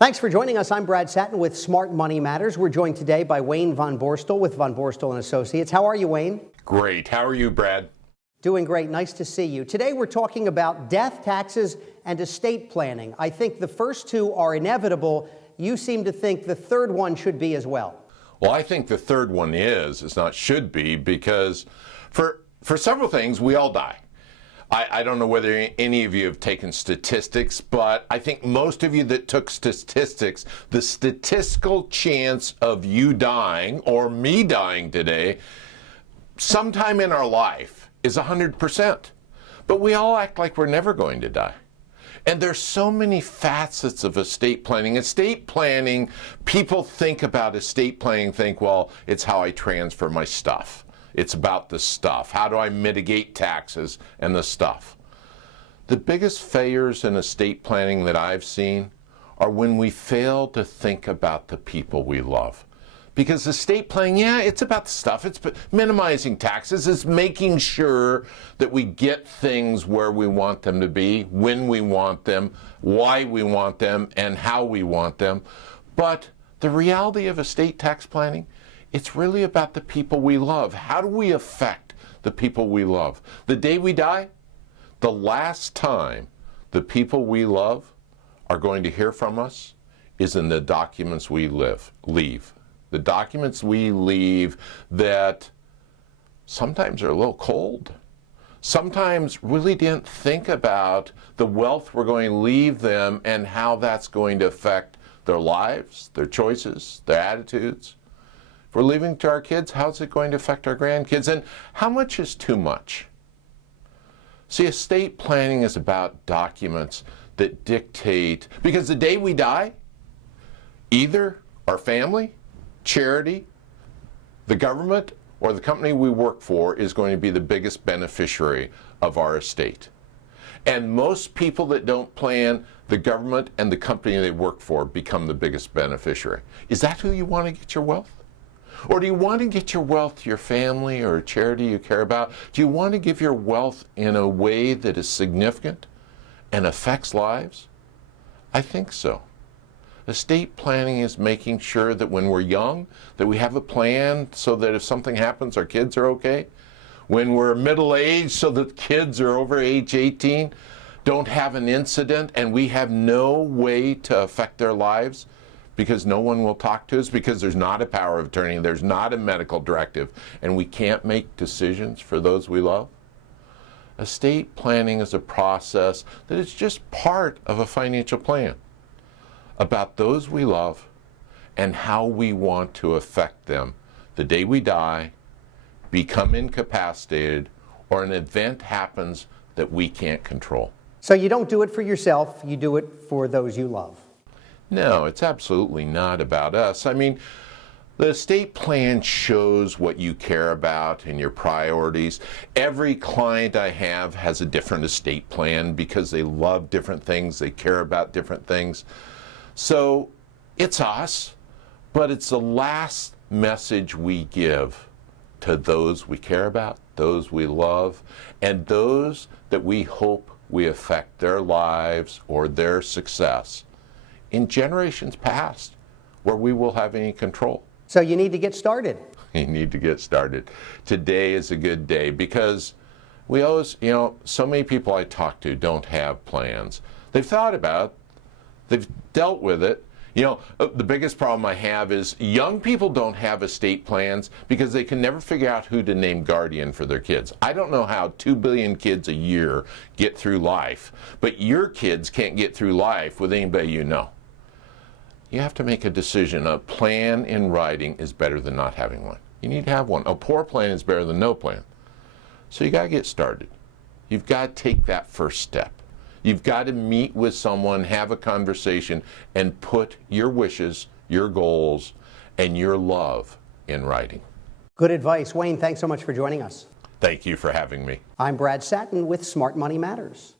Thanks for joining us. I'm Brad Sattin with Smart Money Matters. We're joined today by Wayne Von Borstel with Von Borstel and Associates. How are you, Wayne? Great. How are you, Brad? Doing great. Nice to see you. Today we're talking about death, taxes, and estate planning. I think the first two are inevitable. You seem to think the third one should be as well. Well, I think the third one is. It's not should be, because for several things, we all die. I don't know whether any of you have taken statistics, but I think most of you that took statistics, the statistical chance of you dying or me dying today sometime in our life is 100%. But we all act like we're never going to die. And there's so many facets of estate planning. Estate planning, people think about estate planning, think, well, it's how I transfer my stuff. It's about the stuff. How do I mitigate taxes and the stuff? The biggest failures in estate planning that I've seen are when we fail to think about the people we love. Because estate planning, yeah, it's about the stuff. It's minimizing taxes. It's making sure that we get things where we want them to be, when we want them, why we want them, and how we want them. But the reality of estate tax planning, it's really about the people we love. How do we affect the people we love? The day we die, the last time the people we love are going to hear from us is in the documents we leave. The documents we leave that sometimes are a little cold. Sometimes really didn't think about the wealth we're going to leave them and how that's going to affect their lives, their choices, their attitudes. If we're leaving to our kids, how's it going to affect our grandkids? And how much is too much? See, estate planning is about documents that dictate, because the day we die, either our family, charity, the government, or the company we work for is going to be the biggest beneficiary of our estate. And most people that don't plan, the government and the company they work for become the biggest beneficiary. Is that who you want to get your wealth? Or do you want to get your wealth to your family or a charity you care about? Do you want to give your wealth in a way that is significant and affects lives? I think so. Estate planning is making sure that when we're young, that we have a plan so that if something happens, our kids are okay. When we're middle-aged, so that kids are over age 18, don't have an incident and we have no way to affect their lives because no one will talk to us, because there's not a power of attorney, there's not a medical directive, and we can't make decisions for those we love. Estate planning is a process that is just part of a financial plan about those we love and how we want to affect them the day we die, become incapacitated, or an event happens that we can't control. So you don't do it for yourself, you do it for those you love. No, it's absolutely not about us. I mean, the estate plan shows what you care about and your priorities. Every client I have has a different estate plan because they love different things, they care about different things. So it's us, but it's the last message we give to those we care about, those we love, and those that we hope we affect their lives or their success in generations past where we will have any control. So you need to get started. You need to get started. Today is a good day because we always, so many people I talk to don't have plans. They've thought about it, they've dealt with it. The biggest problem I have is young people don't have estate plans because they can never figure out who to name guardian for their kids. I don't know how 2 billion kids a year get through life, but your kids can't get through life with anybody you know. You have to make a decision. A plan in writing is better than not having one. You need to have one. A poor plan is better than no plan. So you got to get started. You've got to take that first step. You've got to meet with someone, have a conversation, and put your wishes, your goals, and your love in writing. Good advice. Wayne, thanks so much for joining us. Thank you for having me. I'm Brad Sattin with Smart Money Matters.